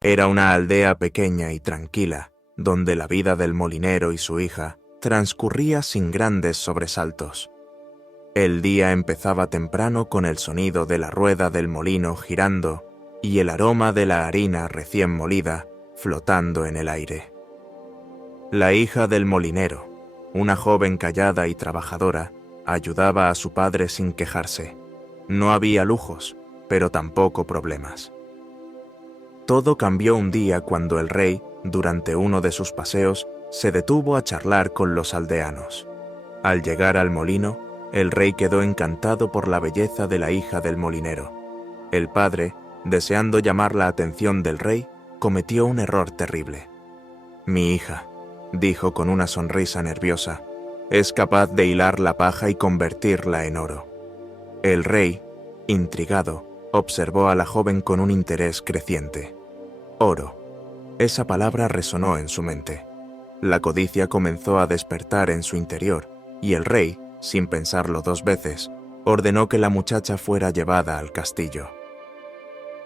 Era una aldea pequeña y tranquila, donde la vida del molinero y su hija transcurría sin grandes sobresaltos. El día empezaba temprano con el sonido de la rueda del molino girando y el aroma de la harina recién molida flotando en el aire. La hija del molinero, una joven callada y trabajadora, ayudaba a su padre sin quejarse. No había lujos, pero tampoco problemas. Todo cambió un día cuando el rey, durante uno de sus paseos, se detuvo a charlar con los aldeanos. Al llegar al molino, el rey quedó encantado por la belleza de la hija del molinero. El padre, deseando llamar la atención del rey, cometió un error terrible. «Mi hija», dijo con una sonrisa nerviosa, «es capaz de hilar la paja y convertirla en oro». El rey, intrigado, observó a la joven con un interés creciente. Oro. Esa palabra resonó en su mente. La codicia comenzó a despertar en su interior, y el rey, sin pensarlo dos veces, ordenó que la muchacha fuera llevada al castillo.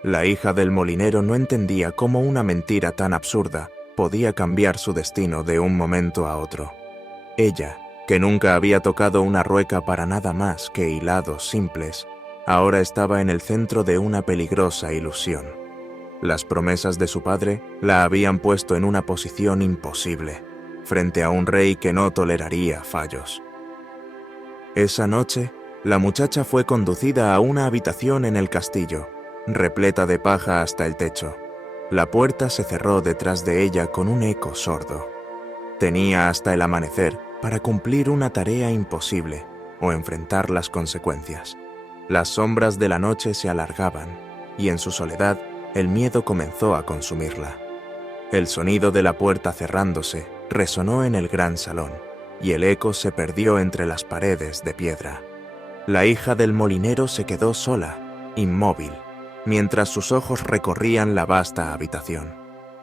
La hija del molinero no entendía cómo una mentira tan absurda podía cambiar su destino de un momento a otro. Ella, que nunca había tocado una rueca para nada más que hilados simples, ahora estaba en el centro de una peligrosa ilusión. Las promesas de su padre la habían puesto en una posición imposible, frente a un rey que no toleraría fallos. Esa noche, la muchacha fue conducida a una habitación en el castillo, repleta de paja hasta el techo. La puerta se cerró detrás de ella con un eco sordo. Tenía hasta el amanecer para cumplir una tarea imposible o enfrentar las consecuencias. Las sombras de la noche se alargaban y en su soledad el miedo comenzó a consumirla. El sonido de la puerta cerrándose resonó en el gran salón y el eco se perdió entre las paredes de piedra. La hija del molinero se quedó sola, inmóvil, mientras sus ojos recorrían la vasta habitación.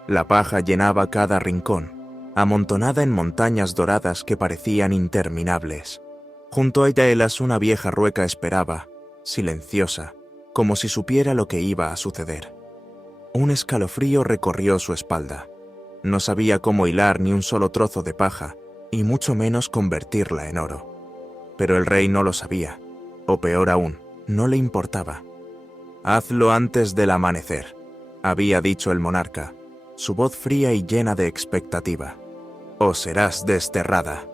La paja llenaba cada rincón, amontonada en montañas doradas que parecían interminables. Junto a ellas una vieja rueca esperaba, silenciosa, como si supiera lo que iba a suceder. Un escalofrío recorrió su espalda. No sabía cómo hilar ni un solo trozo de paja, y mucho menos convertirla en oro. Pero el rey no lo sabía, o peor aún, no le importaba. «Hazlo antes del amanecer», había dicho el monarca, su voz fría y llena de expectativa. «O serás desterrada».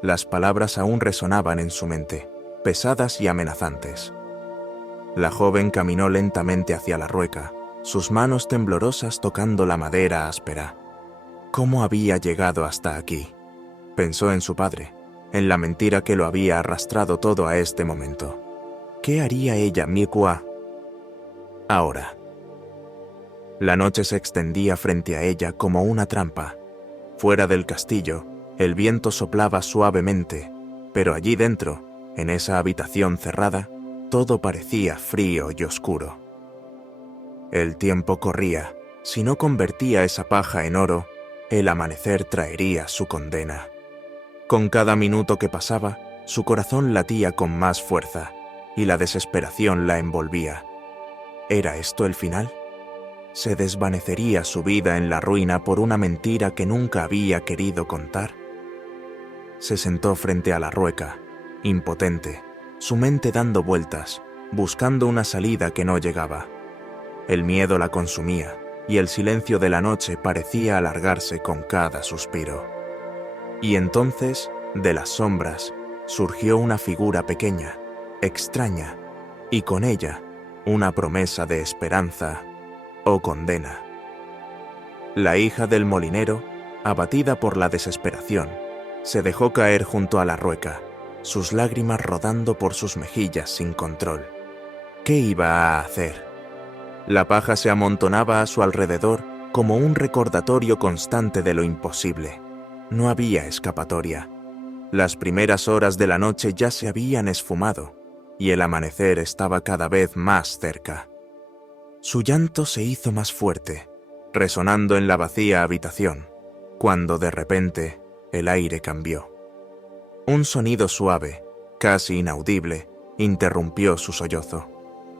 Las palabras aún resonaban en su mente, pesadas y amenazantes. La joven caminó lentamente hacia la rueca, sus manos temblorosas tocando la madera áspera. ¿Cómo había llegado hasta aquí? Pensó en su padre, en la mentira que lo había arrastrado todo a este momento. ¿Qué haría ella, Mikua? Ahora. La noche se extendía frente a ella como una trampa. Fuera del castillo, el viento soplaba suavemente, pero allí dentro, en esa habitación cerrada, todo parecía frío y oscuro. El tiempo corría. Si no convertía esa paja en oro, el amanecer traería su condena. Con cada minuto que pasaba, su corazón latía con más fuerza, y la desesperación la envolvía. ¿Era esto el final? ¿Se desvanecería su vida en la ruina por una mentira que nunca había querido contar? Se sentó frente a la rueca, impotente, su mente dando vueltas, buscando una salida que no llegaba. El miedo la consumía, y el silencio de la noche parecía alargarse con cada suspiro. Y entonces, de las sombras, surgió una figura pequeña, extraña, y con ella, una promesa de esperanza o condena. La hija del molinero, abatida por la desesperación, se dejó caer junto a la rueca, sus lágrimas rodando por sus mejillas sin control. ¿Qué iba a hacer? La paja se amontonaba a su alrededor como un recordatorio constante de lo imposible. No había escapatoria. Las primeras horas de la noche ya se habían esfumado, y el amanecer estaba cada vez más cerca. Su llanto se hizo más fuerte, resonando en la vacía habitación, cuando de repente el aire cambió. Un sonido suave, casi inaudible, interrumpió su sollozo.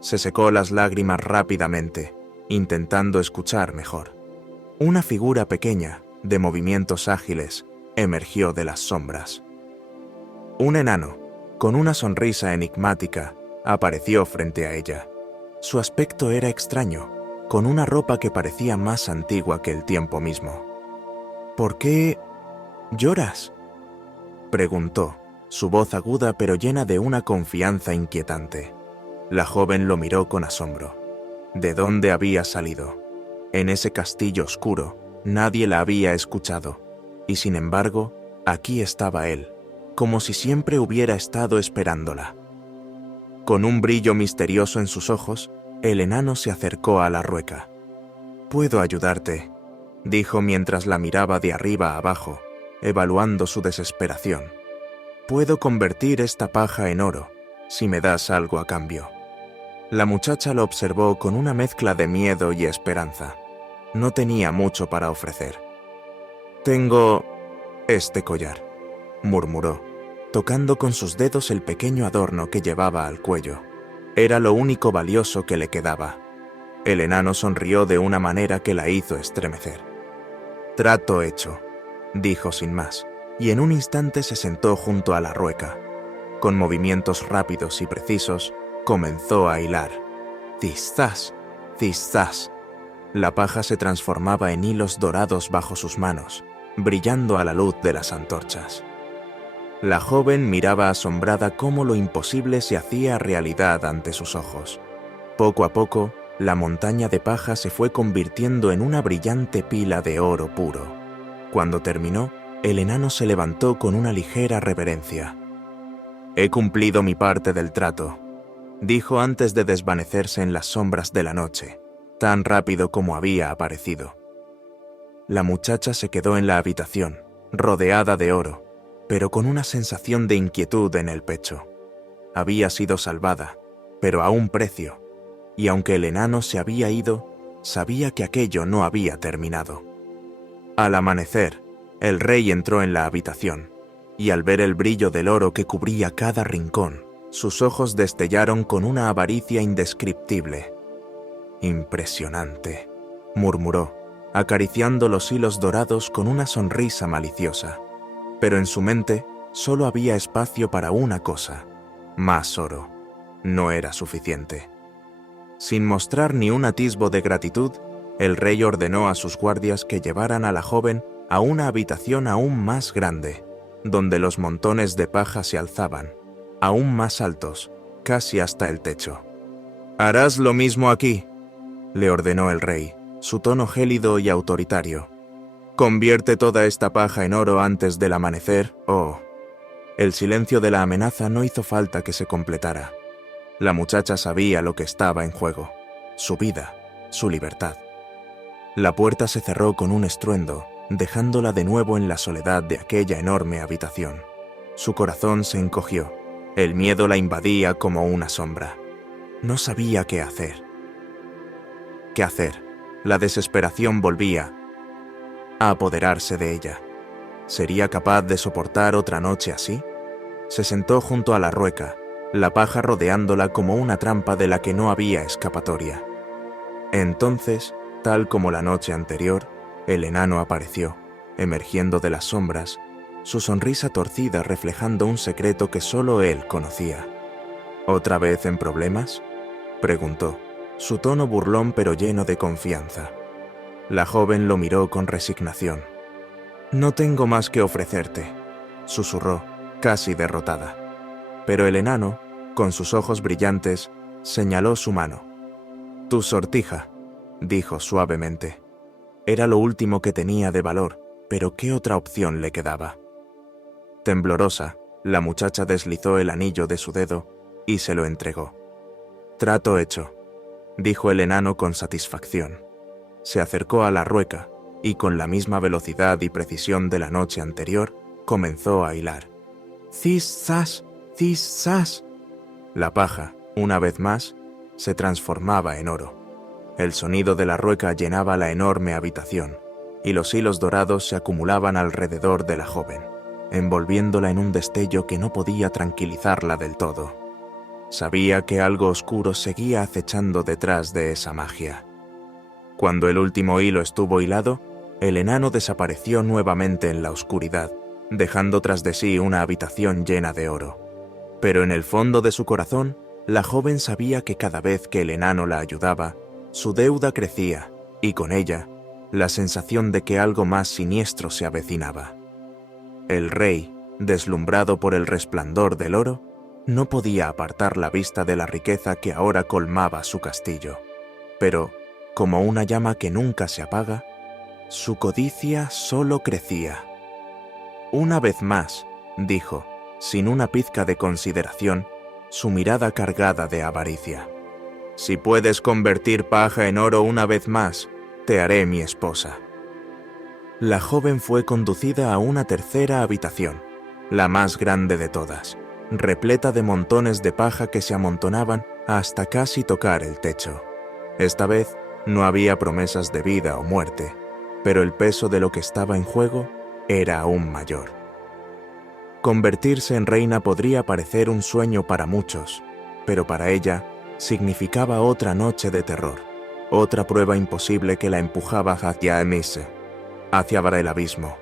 Se secó las lágrimas rápidamente, intentando escuchar mejor. Una figura pequeña, de movimientos ágiles, emergió de las sombras. Un enano, con una sonrisa enigmática, apareció frente a ella. Su aspecto era extraño, con una ropa que parecía más antigua que el tiempo mismo. «¿Por qué lloras?», preguntó, su voz aguda pero llena de una confianza inquietante. La joven lo miró con asombro. ¿De dónde había salido? En ese castillo oscuro, nadie la había escuchado, y sin embargo, aquí estaba él, como si siempre hubiera estado esperándola. Con un brillo misterioso en sus ojos, el enano se acercó a la rueca. «Puedo ayudarte», dijo mientras la miraba de arriba a abajo, evaluando su desesperación. «Puedo convertir esta paja en oro, si me das algo a cambio». La muchacha lo observó con una mezcla de miedo y esperanza. No tenía mucho para ofrecer. «Tengo este collar», murmuró, tocando con sus dedos el pequeño adorno que llevaba al cuello. Era lo único valioso que le quedaba. El enano sonrió de una manera que la hizo estremecer. «Trato hecho», dijo sin más, y en un instante se sentó junto a la rueca. Con movimientos rápidos y precisos, comenzó a hilar. Zis-zas, zis-zas. La paja se transformaba en hilos dorados bajo sus manos, brillando a la luz de las antorchas. La joven miraba asombrada cómo lo imposible se hacía realidad ante sus ojos. Poco a poco, la montaña de paja se fue convirtiendo en una brillante pila de oro puro. Cuando terminó, el enano se levantó con una ligera reverencia. «He cumplido mi parte del trato», dijo antes de desvanecerse en las sombras de la noche, tan rápido como había aparecido. La muchacha se quedó en la habitación, rodeada de oro, pero con una sensación de inquietud en el pecho. Había sido salvada, pero a un precio, y aunque el enano se había ido, sabía que aquello no había terminado. Al amanecer, el rey entró en la habitación, y al ver el brillo del oro que cubría cada rincón, sus ojos destellaron con una avaricia indescriptible. «Impresionante», murmuró, acariciando los hilos dorados con una sonrisa maliciosa. Pero en su mente solo había espacio para una cosa: más oro. No era suficiente. Sin mostrar ni un atisbo de gratitud, el rey ordenó a sus guardias que llevaran a la joven a una habitación aún más grande, donde los montones de paja se alzaban, aún más altos, casi hasta el techo. «Harás lo mismo aquí», le ordenó el rey, su tono gélido y autoritario. «Convierte toda esta paja en oro antes del amanecer o...». El silencio de la amenaza no hizo falta que se completara. La muchacha sabía lo que estaba en juego: su vida, su libertad. La puerta se cerró con un estruendo, dejándola de nuevo en la soledad de aquella enorme habitación. Su corazón se encogió. El miedo la invadía como una sombra. No sabía qué hacer. ¿Qué hacer? La desesperación volvía a apoderarse de ella. ¿Sería capaz de soportar otra noche así? Se sentó junto a la rueca, la paja rodeándola como una trampa de la que no había escapatoria. Entonces, tal como la noche anterior, el enano apareció, emergiendo de las sombras, su sonrisa torcida reflejando un secreto que solo él conocía. «¿Otra vez en problemas?», preguntó, su tono burlón pero lleno de confianza. La joven lo miró con resignación. «No tengo más que ofrecerte», susurró, casi derrotada. Pero el enano, con sus ojos brillantes, señaló su mano. «Tu sortija», dijo suavemente. Era lo último que tenía de valor, pero ¿qué otra opción le quedaba? Temblorosa, la muchacha deslizó el anillo de su dedo y se lo entregó. «Trato hecho», dijo el enano con satisfacción. Se acercó a la rueca y con la misma velocidad y precisión de la noche anterior, comenzó a hilar. «Zis-zas, zis-zas». La paja, una vez más, se transformaba en oro. El sonido de la rueca llenaba la enorme habitación, y los hilos dorados se acumulaban alrededor de la joven, envolviéndola en un destello que no podía tranquilizarla del todo. Sabía que algo oscuro seguía acechando detrás de esa magia. Cuando el último hilo estuvo hilado, el enano desapareció nuevamente en la oscuridad, dejando tras de sí una habitación llena de oro. Pero en el fondo de su corazón, la joven sabía que cada vez que el enano la ayudaba, su deuda crecía, y con ella, la sensación de que algo más siniestro se avecinaba. El rey, deslumbrado por el resplandor del oro, no podía apartar la vista de la riqueza que ahora colmaba su castillo. Pero, como una llama que nunca se apaga, su codicia solo crecía. Una vez más, dijo, sin una pizca de consideración, su mirada cargada de avaricia. Si puedes convertir paja en oro una vez más, te haré mi esposa. La joven fue conducida a una tercera habitación, la más grande de todas, repleta de montones de paja que se amontonaban hasta casi tocar el techo. Esta vez no había promesas de vida o muerte, pero el peso de lo que estaba en juego era aún mayor. Convertirse en reina podría parecer un sueño para muchos, pero para ella significaba otra noche de terror, otra prueba imposible que la empujaba hacia Emise, hacia el abismo.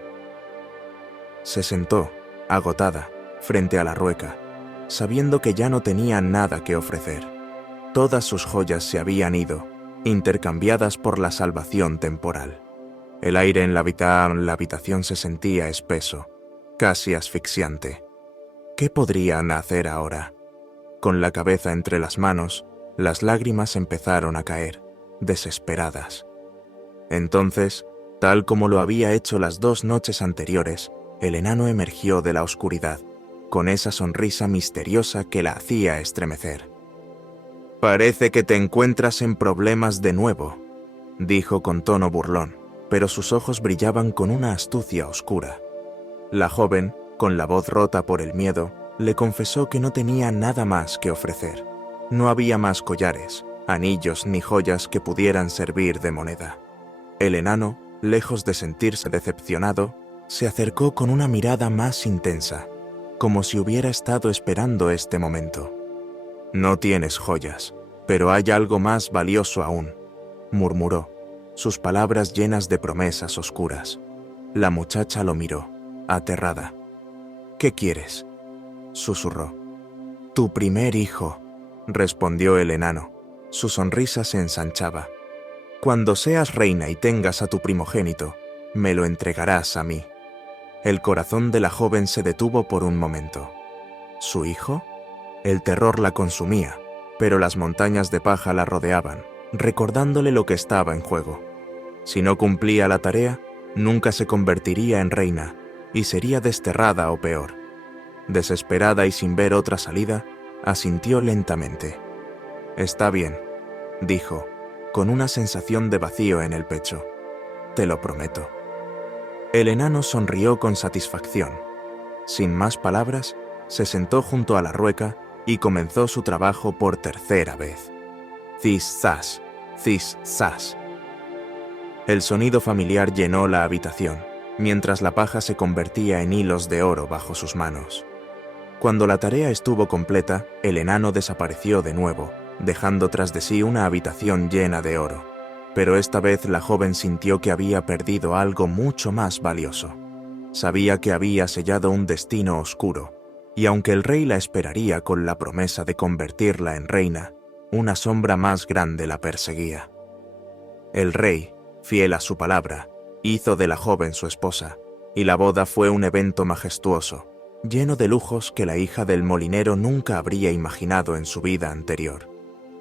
Se sentó, agotada, frente a la rueca, sabiendo que ya no tenía nada que ofrecer. Todas sus joyas se habían ido, intercambiadas por la salvación temporal. El aire en la habitación se sentía espeso, casi asfixiante. ¿Qué podrían hacer ahora? Con la cabeza entre las manos, las lágrimas empezaron a caer, desesperadas. Entonces, tal como lo había hecho las 2 noches anteriores, el enano emergió de la oscuridad, con esa sonrisa misteriosa que la hacía estremecer. «Parece que te encuentras en problemas de nuevo», dijo con tono burlón, pero sus ojos brillaban con una astucia oscura. La joven, con la voz rota por el miedo, le confesó que no tenía nada más que ofrecer. No había más collares, anillos ni joyas que pudieran servir de moneda. El enano, lejos de sentirse decepcionado, se acercó con una mirada más intensa, como si hubiera estado esperando este momento. «No tienes joyas, pero hay algo más valioso aún», murmuró, sus palabras llenas de promesas oscuras. La muchacha lo miró, aterrada. «¿Qué quieres?», susurró. «Tu primer hijo», respondió el enano. Su sonrisa se ensanchaba. «Cuando seas reina y tengas a tu primogénito, me lo entregarás a mí». El corazón de la joven se detuvo por un momento. ¿Su hijo? El terror la consumía, pero las montañas de paja la rodeaban, recordándole lo que estaba en juego. Si no cumplía la tarea, nunca se convertiría en reina y sería desterrada o peor. Desesperada y sin ver otra salida, asintió lentamente. «Está bien», dijo, con una sensación de vacío en el pecho. «Te lo prometo». El enano sonrió con satisfacción. Sin más palabras, se sentó junto a la rueca y comenzó su trabajo por tercera vez. Zis-zas, zis-zas. El sonido familiar llenó la habitación, mientras la paja se convertía en hilos de oro bajo sus manos. Cuando la tarea estuvo completa, el enano desapareció de nuevo, dejando tras de sí una habitación llena de oro. Pero esta vez la joven sintió que había perdido algo mucho más valioso. Sabía que había sellado un destino oscuro, y aunque el rey la esperaría con la promesa de convertirla en reina, una sombra más grande la perseguía. El rey, fiel a su palabra, hizo de la joven su esposa, y la boda fue un evento majestuoso, lleno de lujos que la hija del molinero nunca habría imaginado en su vida anterior.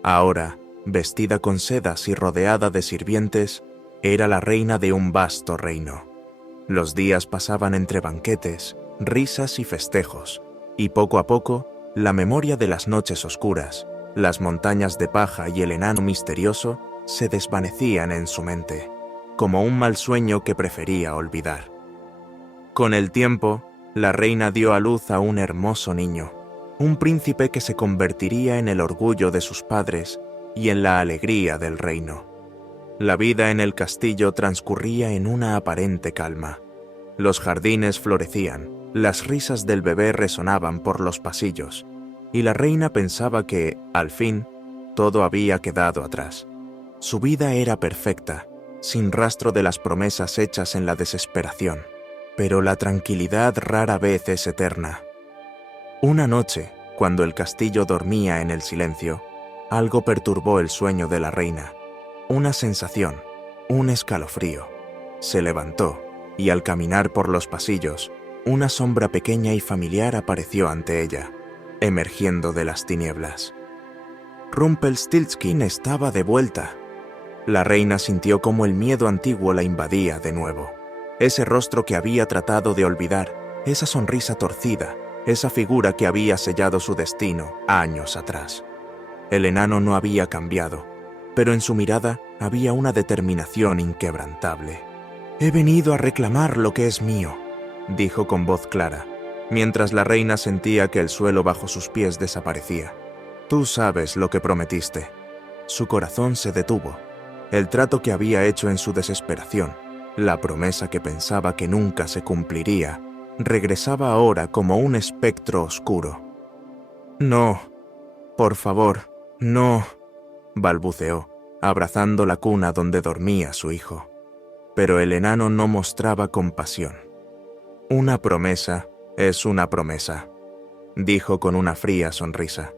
Ahora, vestida con sedas y rodeada de sirvientes, era la reina de un vasto reino. Los días pasaban entre banquetes, risas y festejos, y poco a poco, la memoria de las noches oscuras, las montañas de paja y el enano misterioso se desvanecían en su mente, como un mal sueño que prefería olvidar. Con el tiempo, la reina dio a luz a un hermoso niño, un príncipe que se convertiría en el orgullo de sus padres y en la alegría del reino. La vida en el castillo transcurría en una aparente calma. Los jardines florecían, las risas del bebé resonaban por los pasillos, y la reina pensaba que, al fin, todo había quedado atrás. Su vida era perfecta, sin rastro de las promesas hechas en la desesperación. Pero la tranquilidad rara vez es eterna. Una noche, cuando el castillo dormía en el silencio, algo perturbó el sueño de la reina. Una sensación, un escalofrío. Se levantó, y al caminar por los pasillos, una sombra pequeña y familiar apareció ante ella, emergiendo de las tinieblas. Rumpelstiltskin estaba de vuelta. La reina sintió cómo el miedo antiguo la invadía de nuevo. Ese rostro que había tratado de olvidar, esa sonrisa torcida, esa figura que había sellado su destino años atrás. El enano no había cambiado, pero en su mirada había una determinación inquebrantable. «He venido a reclamar lo que es mío», dijo con voz clara, mientras la reina sentía que el suelo bajo sus pies desaparecía. «Tú sabes lo que prometiste». Su corazón se detuvo. El trato que había hecho en su desesperación, la promesa que pensaba que nunca se cumpliría, regresaba ahora como un espectro oscuro. «No, por favor, no», balbuceó, abrazando la cuna donde dormía su hijo. Pero el enano no mostraba compasión. «Una promesa es una promesa», dijo con una fría sonrisa.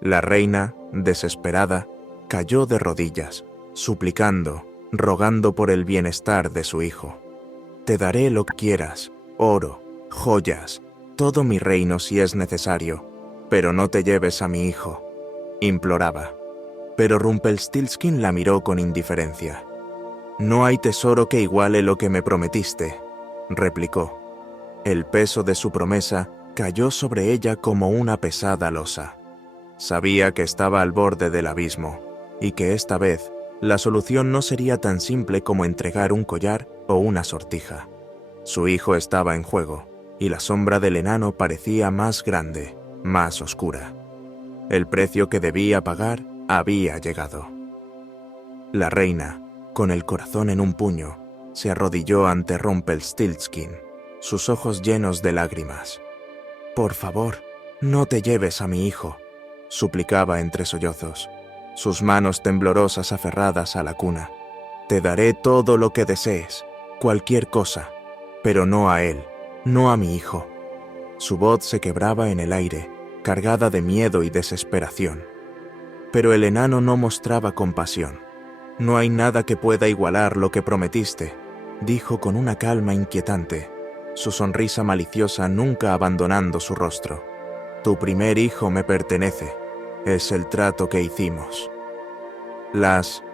La reina, desesperada, cayó de rodillas, suplicando, rogando por el bienestar de su hijo. «Te daré lo que quieras, oro, joyas, todo mi reino si es necesario, pero no te lleves a mi hijo», imploraba. Pero Rumpelstiltskin la miró con indiferencia. «No hay tesoro que iguale lo que me prometiste», replicó. El peso de su promesa cayó sobre ella como una pesada losa. Sabía que estaba al borde del abismo, y que esta vez la solución no sería tan simple como entregar un collar o una sortija. Su hijo estaba en juego, y la sombra del enano parecía más grande, más oscura. El precio que debía pagar había llegado. La reina, con el corazón en un puño, se arrodilló ante Rumpelstiltskin, sus ojos llenos de lágrimas. «Por favor, no te lleves a mi hijo», suplicaba entre sollozos, sus manos temblorosas aferradas a la cuna. «Te daré todo lo que desees, cualquier cosa, pero no a él, no a mi hijo». Su voz se quebraba en el aire, cargada de miedo y desesperación. Pero el enano no mostraba compasión. «No hay nada que pueda igualar lo que prometiste», dijo con una calma inquietante, su sonrisa maliciosa nunca abandonando su rostro. «Tu primer hijo me pertenece. Es el trato que hicimos». Las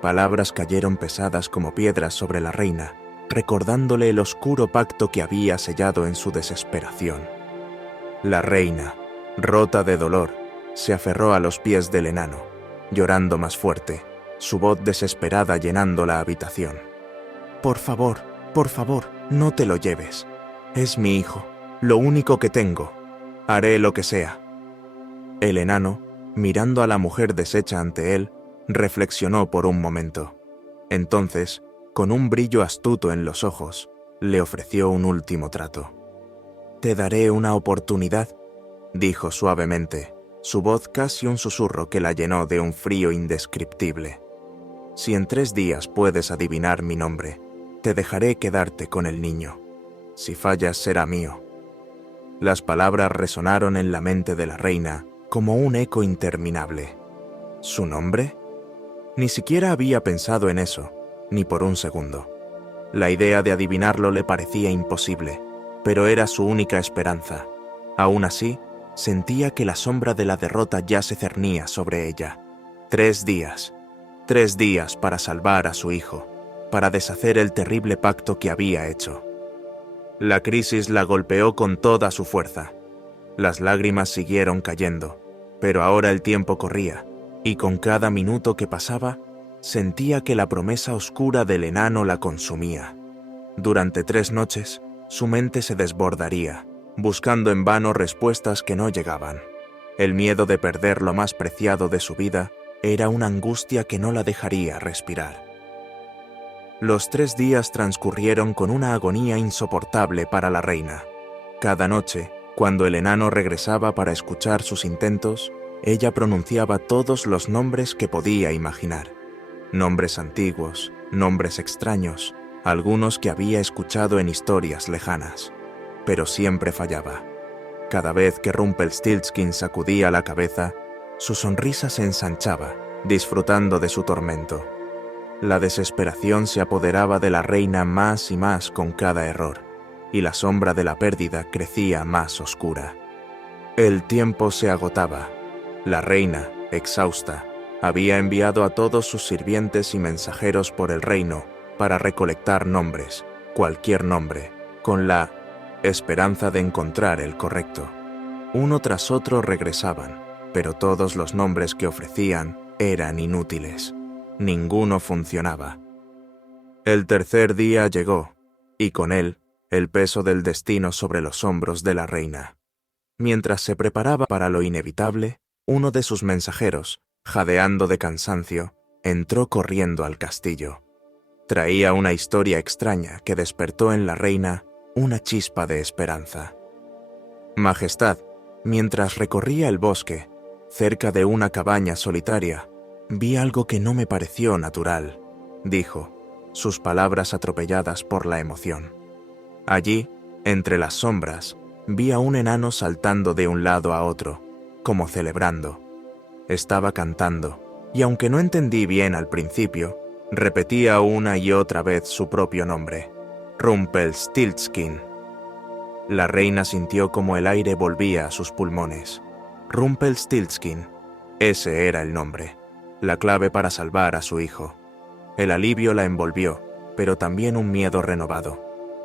palabras cayeron pesadas como piedras sobre la reina, recordándole el oscuro pacto que había sellado en su desesperación. La reina, rota de dolor, se aferró a los pies del enano, llorando más fuerte, su voz desesperada llenando la habitación. «Por favor, no te lo lleves. Es mi hijo, lo único que tengo. Haré lo que sea». El enano, mirando a la mujer deshecha ante él, reflexionó por un momento. Entonces, con un brillo astuto en los ojos, le ofreció un último trato. «Te daré una oportunidad», dijo suavemente, su voz casi un susurro que la llenó de un frío indescriptible. «Si en 3 días puedes adivinar mi nombre, te dejaré quedarte con el niño. Si fallas, será mío». Las palabras resonaron en la mente de la reina como un eco interminable. ¿Su nombre? Ni siquiera había pensado en eso, ni por un segundo. La idea de adivinarlo le parecía imposible, pero era su única esperanza. Aún así, sentía que la sombra de la derrota ya se cernía sobre ella. 3 días. 3 días para salvar a su hijo, para deshacer el terrible pacto que había hecho. La crisis la golpeó con toda su fuerza. Las lágrimas siguieron cayendo, pero ahora el tiempo corría, y con cada minuto que pasaba, sentía que la promesa oscura del enano la consumía. Durante 3 noches, su mente se desbordaría, buscando en vano respuestas que no llegaban. El miedo de perder lo más preciado de su vida era una angustia que no la dejaría respirar. Los 3 días transcurrieron con una agonía insoportable para la reina. Cada noche, cuando el enano regresaba para escuchar sus intentos, ella pronunciaba todos los nombres que podía imaginar. nombres antiguos, nombres extraños, algunos que había escuchado en historias lejanas, pero siempre fallaba. Cada vez que Rumpelstiltskin sacudía la cabeza, su sonrisa se ensanchaba, disfrutando de su tormento. La desesperación se apoderaba de la reina más y más con cada error, y la sombra de la pérdida crecía más oscura. El tiempo se agotaba. La reina, exhausta, había enviado a todos sus sirvientes y mensajeros por el reino para recolectar nombres, cualquier nombre, con la esperanza de encontrar el correcto. Uno tras otro regresaban, pero todos los nombres que ofrecían eran inútiles. Ninguno funcionaba. El tercer día llegó, y con él el peso del destino sobre los hombros de la reina. Mientras se preparaba para lo inevitable, uno de sus mensajeros, jadeando de cansancio, entró corriendo al castillo. Traía una historia extraña que despertó en la reina una chispa de esperanza. Majestad, mientras recorría el bosque, cerca de una cabaña solitaria, vi algo que no me pareció natural, dijo, sus palabras atropelladas por la emoción. Allí, entre las sombras, vi a un enano saltando de un lado a otro, como celebrando. Estaba cantando, y aunque no entendí bien al principio, repetía una y otra vez su propio nombre, Rumpelstiltskin. La reina sintió como el aire volvía a sus pulmones. Rumpelstiltskin, ese era el nombre, la clave para salvar a su hijo. El alivio la envolvió, pero también un miedo renovado.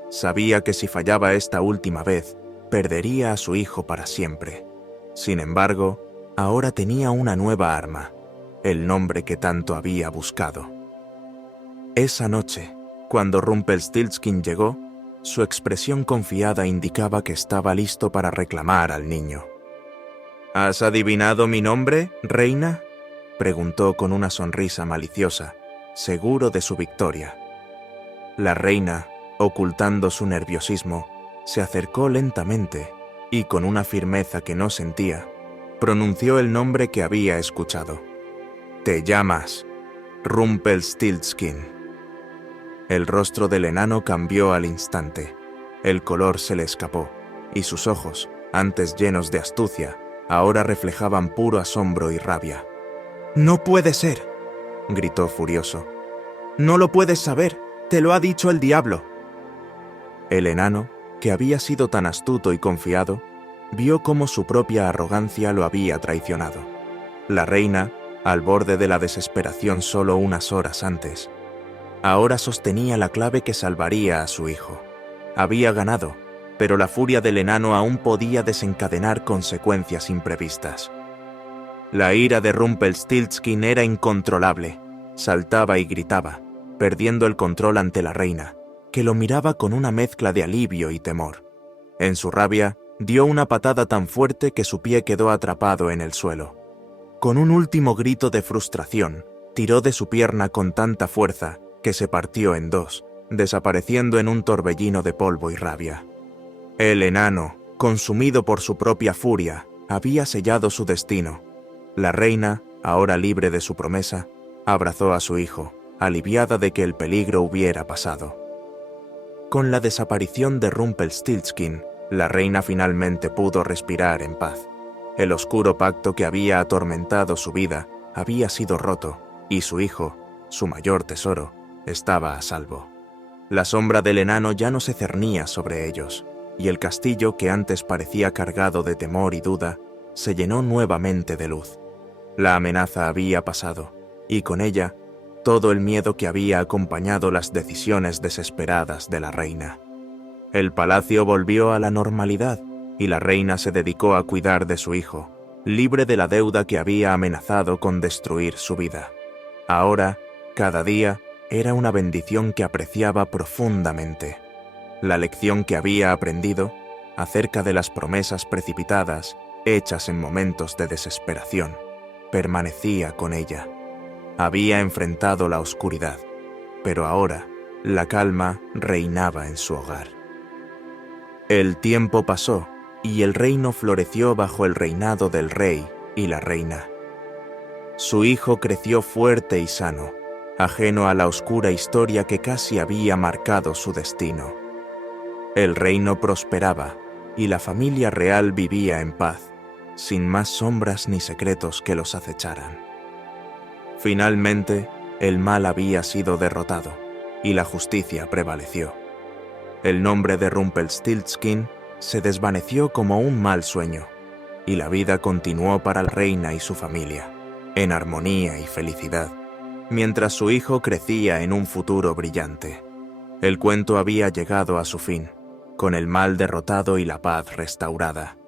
Sabía que si fallaba esta última vez, perdería a su hijo para siempre. Sin embargo, ahora tenía una nueva arma, el nombre que tanto había buscado. Esa noche, cuando Rumpelstiltskin llegó, su expresión confiada indicaba que estaba listo para reclamar al niño. ¿Has adivinado mi nombre, reina?, preguntó con una sonrisa maliciosa, seguro de su victoria. La reina, ocultando su nerviosismo, se acercó lentamente y, con una firmeza que no sentía, pronunció el nombre que había escuchado. «Te llamas Rumpelstiltskin». El rostro del enano cambió al instante. El color se le escapó, y sus ojos, antes llenos de astucia, ahora reflejaban puro asombro y rabia. «¡No puede ser!», gritó furioso. «No lo puedes saber, te lo ha dicho el diablo». El enano, que había sido tan astuto y confiado, vio cómo su propia arrogancia lo había traicionado. La reina, al borde de la desesperación solo unas horas antes, ahora sostenía la clave que salvaría a su hijo. Había ganado, pero la furia del enano aún podía desencadenar consecuencias imprevistas. La ira de Rumpelstiltskin era incontrolable. Saltaba y gritaba, perdiendo el control ante la reina, que lo miraba con una mezcla de alivio y temor. En su rabia, dio una patada tan fuerte que su pie quedó atrapado en el suelo. Con un último grito de frustración, tiró de su pierna con tanta fuerza que se partió en dos, desapareciendo en un torbellino de polvo y rabia. El enano, consumido por su propia furia, había sellado su destino. La reina, ahora libre de su promesa, abrazó a su hijo, aliviada de que el peligro hubiera pasado. Con la desaparición de Rumpelstiltskin, la reina finalmente pudo respirar en paz. El oscuro pacto que había atormentado su vida había sido roto, y su hijo, su mayor tesoro, estaba a salvo. La sombra del enano ya no se cernía sobre ellos, y el castillo, que antes parecía cargado de temor y duda, se llenó nuevamente de luz. La amenaza había pasado, y con ella, todo el miedo que había acompañado las decisiones desesperadas de la reina. El palacio volvió a la normalidad, y la reina se dedicó a cuidar de su hijo, libre de la deuda que había amenazado con destruir su vida. Ahora, cada día, era una bendición que apreciaba profundamente. La lección que había aprendido acerca de las promesas precipitadas, hechas en momentos de desesperación, permanecía con ella. Había enfrentado la oscuridad, pero ahora la calma reinaba en su hogar. El tiempo pasó y el reino floreció bajo el reinado del rey y la reina. Su hijo creció fuerte y sano, ajeno a la oscura historia que casi había marcado su destino. El reino prosperaba y la familia real vivía en paz, sin más sombras ni secretos que los acecharan. Finalmente, el mal había sido derrotado y la justicia prevaleció. El nombre de Rumpelstiltskin se desvaneció como un mal sueño, y la vida continuó para la reina y su familia, en armonía y felicidad, mientras su hijo crecía en un futuro brillante. El cuento había llegado a su fin, con el mal derrotado y la paz restaurada.